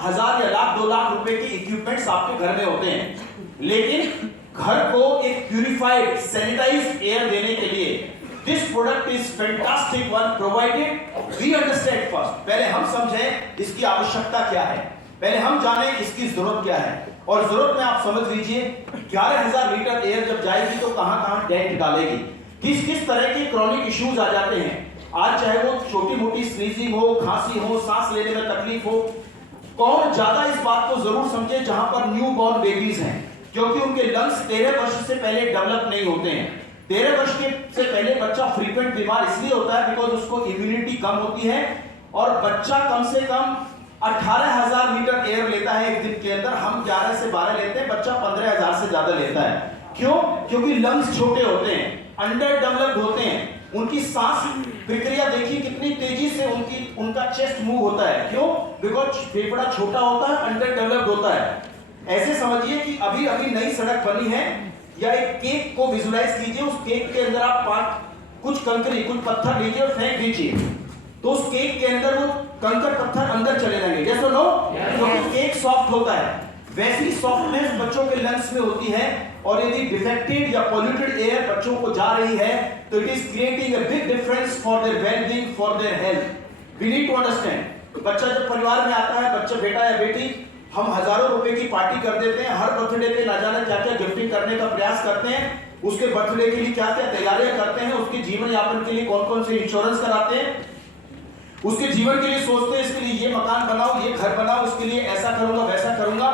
1000 या लाख 2 लाख रुपए के इक्विपमेंट्स आपके घर में होते हैं, लेकिन घर को एक प्यूरिफाइड सैनिटाइज्ड एयर देने के लिए this product is fantastic one provided we understand first. पहले हम समझें इसकी आवश्यकता क्या है, पहले हम जाने इसकी जरूरत क्या है। और जरूरत में आप समझ लीजिए 11000 लीटर एयर जब जाएगी तो कहां-कहां डेंट डालेगी, किस किस तरह के क्रॉनिक इश्यूज आ जाते हैं। आज चाहे वो छोटी मोटी स्नीजिंग हो, खांसी हो, सांस लेने में तकलीफ हो, कौन ज्यादा इस बात को जरूर समझे जहां पर न्यू बॉर्न बेबीज हैं, क्योंकि उनके लंग्स 13 वर्ष से पहले डेवलप नहीं होते हैं। 13 वर्ष से पहले बच्चा फ्रीक्वेंट बीमार इसलिए होता है बिकॉज उसको इम्यूनिटी कम होती है, और बच्चा कम से कम 18000 लीटर एयर लेता है एक दिन के अंदर। हम 11 से 12 लेते हैं, बच्चा 15000 से ज्यादा लेता है। क्यों? क्योंकि लंग्स छोटे होते हैं, अंडर डेवलप्ड होते हैं, उनकी सांस प्रक्रिया देखिए कितनी तेजी से उनका चेस्ट मूव होता है। क्यों? बिकॉज फेफड़ा छोटा होता है, अंडर डेवलप्ड होता है। ऐसे समझिए कि अभी अभी नई सड़क बनी है, या एक केक को विजुलाइज कीजिए, उस केक के अंदर आप कुछ कंकरी, कुछ पत्थर लीजिए और फेंक दीजिए, तो उस केक के अंदर वो कंकर पत्थर अंदर चले जाएंगे। यस और नो? क्योंकि केक सॉफ्ट होता है। वैसी सॉफ्टनेस बच्चों के लंग्स में होती है, और यदि डिफेक्टेड या पॉल्यूटेड एयर बच्चों को जा रही है तो it is creating a big difference for their wellbeing, for their health. We need to understand. बच्चा जब परिवार में आता है, बच्चा बेटा या बेटी, हम हजारों रुपए की पार्टी कर देते हैं, हर बर्थडे पे ना जाने क्या क्या गिफ्टिंग करने का प्रयास करते हैं, उसके बर्थडे के लिए क्या क्या तैयारियां करते हैं, उसके जीवन यापन के लिए कौन कौन से इंश्योरेंस कराते हैं, उसके जीवन के लिए सोचते हैं इसके लिए ये मकान बनाओ, ये घर बनाओ, उसके लिए ऐसा करूंगा वैसा करूंगा।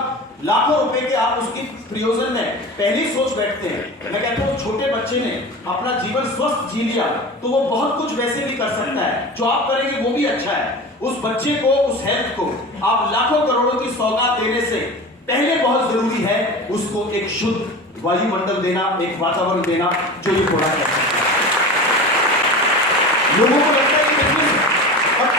लाखों रुपए के आप उसकी प्रयोजन में पहली सोच बैठते हैं। मैं कहता हूं छोटे बच्चे ने अपना जीवन स्वस्थ जी लिया तो वो बहुत कुछ वैसे भी कर सकता है, जो आप करेंगे वो भी अच्छा है। उस बच्चे को, उस हेल्थ को आप लाखों करोड़ों की सौगात देने से पहले बहुत जरूरी है उसको एक शुद्ध वायुमंडल देना, एक वातावरण देना जो ये प्रोडक्ट कर सकता है। लोगों को लगता है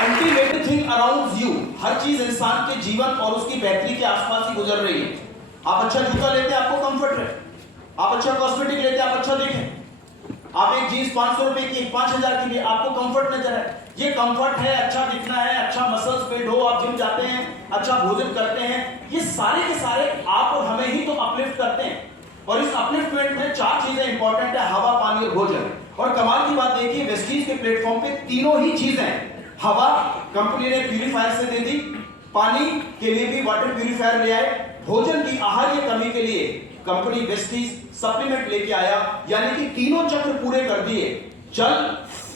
अल्टीमेट थिंग अराउंड यू, हर चीज इंसान के जीवन और उसकी बेहतरी के आसपास ही गुजर रही है। आप अच्छा जूता लेते हैं, आपको कंफर्ट है, आप अच्छा कॉस्मेटिक लेते हैं, आप अच्छा देखें, आप एक जीन्स 500 रुपए की 5000 की भी आपको कंफर्ट नजर है। ये कंफर्ट है, अच्छा दिखना है, अच्छा मसल्स बिल्ड हो, आप जिम जाते हैं, अच्छा भोजन करते हैं, ये सारे के सारे आप और हमें ही तो अपलिफ्ट करते हैं। और इस अपलिफ्टमेंट में 4 चीजें इंपॉर्टेंट है, हवा, पानी और भोजन। और कमाल की बात देखिए, वेस्टीज के प्लेटफॉर्म पे तीनों ही चीजें, हवा कंपनी ने प्यूरिफायर से दे दी, पानी के लिए भी वाटर प्यूरिफायर ले आए, भोजन की आहार्य कमी के लिए कंपनी वेस्टीज सप्लीमेंट लेके आया, यानी कि तीनों चक्र पूरे कर दिए, जल,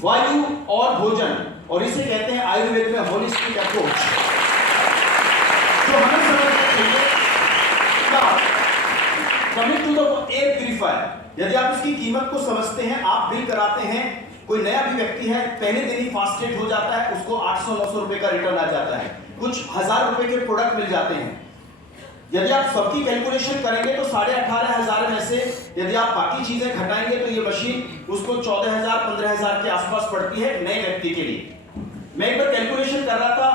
वायु और भोजन। और इसे कहते हैं आयुर्वेद में होलिस्टिक अप्रोच, जो हमें समझना चाहिए। Coming to the air purifier, यदि आप इसकी कीमत को समझते हैं, आप बिल कराते हैं, कोई नया भी व्यक्ति है, पहले दिन ही फास्टेड हो जाता है, उसको 800-900 रुपए का रिटर्न आ जाता है, कुछ 1000 रुपए के प्रोडक्ट मिल जाते हैं। यदि आप सबकी कैलकुलेशन करेंगे तो 18500 में से यदि आप बाकी चीजें घटाएंगे तो ये मशीन उसको 14000-15000 के आसपास पड़ती है नए व्यक्ति के लिए। मैं एक बार कैलकुलेशन कर रहा था,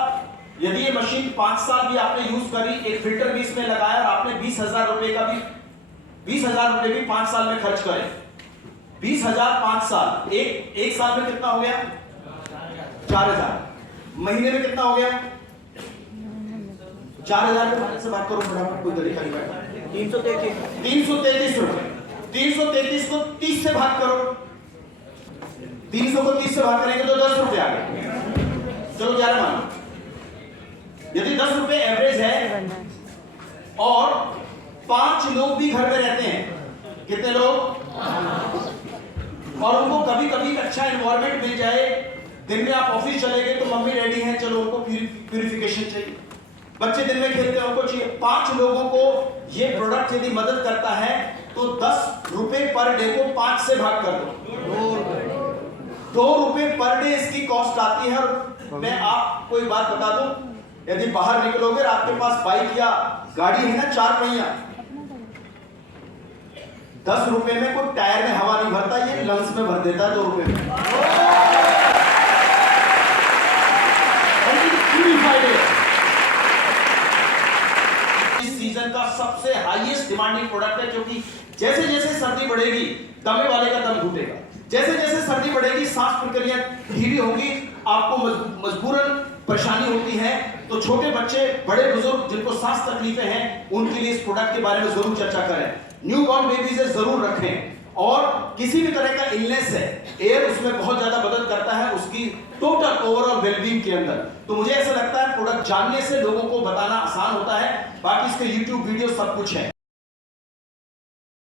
यदि ये मशीन 5 साल भी आपने यूज करी, एक फिल्टर भी इसमें लगाया और आपने 20000 रुपए का भी 20000 रुपए भी 5 साल में खर्च करें, 20000 5 साल, एक साल में कितना हो गया? 4000। महीने में कितना हो गया? 4000 से बात करो फटाफट, कोई तरीका नहीं बैठा। 333 रुपए। 333 को 30 से भाग करो, 300 को 30 से भाग करेंगे तो 10 रुपए आ गए। चलो 11 मानो। यदि 10 रुपए एवरेज है और 5 लोग भी घर में रहते हैं, कितने लोग? और उनको कभी कभी अच्छा एनवायरनमेंट मिल जाए, दिन में आप ऑफिस चले गए तो मम्मी डैडी हैं, चलो उनको प्यूरिफिकेशन चाहिए, बच्चे दिन में खेलते हैं, उनको चाहिए। 5 लोगों को ये प्रोडक्ट यदि मदद करता है तो 10 रुपए पर डे को 5 से भाग कर दो, 2 रुपए पर डे इसकी कॉस्ट आती है। और मैं आपको एक बात बता दूं, यदि बाहर निकलोगे और आपके पास बाइक या गाड़ी है ना 4 पहिया, 10 रुपए में कोई टायर में हवा नहीं भरता, ये लंग्स में भर देता है 2 रुपए में। इस सीजन का सबसे हाईएस्ट डिमांडिंग प्रोडक्ट है, क्योंकि जैसे जैसे सर्दी बढ़ेगी दमे वाले का दम घुटेगा, जैसे जैसे सर्दी बढ़ेगी सांस प्रक्रिया धीमी होगी, आपको मजबूरन परेशानी होती है, तो छोटे बच्चे, बड़े बुजुर्ग जिनको सांस तकलीफें हैं, उनके लिए इस प्रोडक्ट के बारे में जरूर चर्चा करें। न्यूबॉर्न बेबीज जरूर रखें, और किसी भी तरह का इलनेस है, एयर उसमें बहुत ज्यादा मदद करता है उसकी टोटल ओवरऑल वेलबींग के अंदर। तो मुझे ऐसा लगता है प्रोडक्ट जानने से लोगों को बताना आसान होता है, बाकी इसके YouTube वीडियो सब कुछ है।